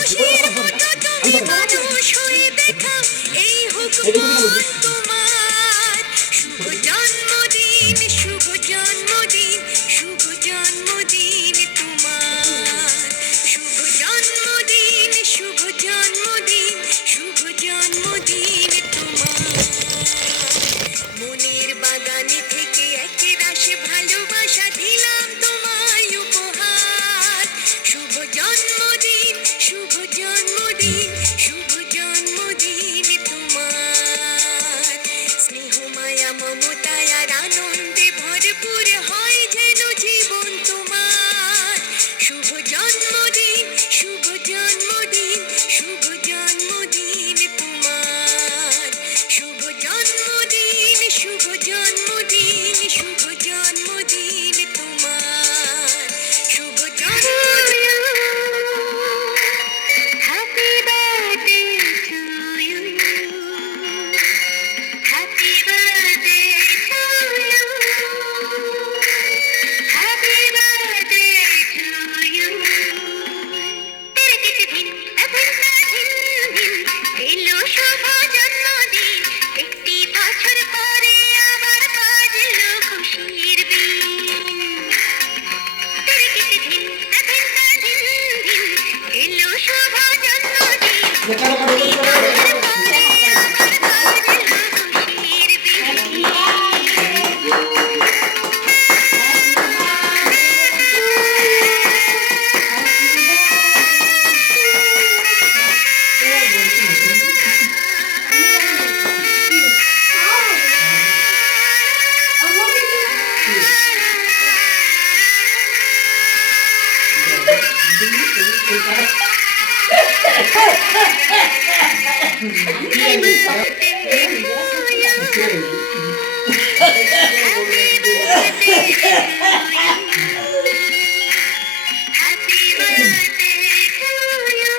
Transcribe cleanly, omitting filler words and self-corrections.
মানুষের মতো তুমি মানুষ হয়ে দেখাও, এই হোক মন তোমার। শুভ জন্মদিন, শুভ জন্মদিন, শুভ জন্মদিন তোমার। শুভ জন্মদিন, শুভ জন্মদিন, শুভ জন্মদিন তোমার। মনের বাগানে থেকে একরাশে ভালোবাসা দিলাম তোমায় উপহার। শুভ জন্মদিন, শুভ জন্মদিন, শুভ জন্মদিন তোমার। স্নেহ মায়া মমতায় আর আনন্দে ভরপুর হয় যেন জীবন তোমার। শুভ জন্মদিন, শুভ জন্মদিন, শুভ জন্মদিন তোমার। শুভ জন্মদিন, শুভ জন্মদিন, শুভ জন্মদিন তোমার। শুভ জন্মদিন। Happy birthday to you, happy birthday to you, happy birthday to you. এলো শুভ জন্মদিন, একটি বছর পরে আবার বাজলো খুশির বিন। এলো শুভ জন্মদিন, একটি বছর পরে আবার বাজলো খুশির বিন। Happy birthday to you.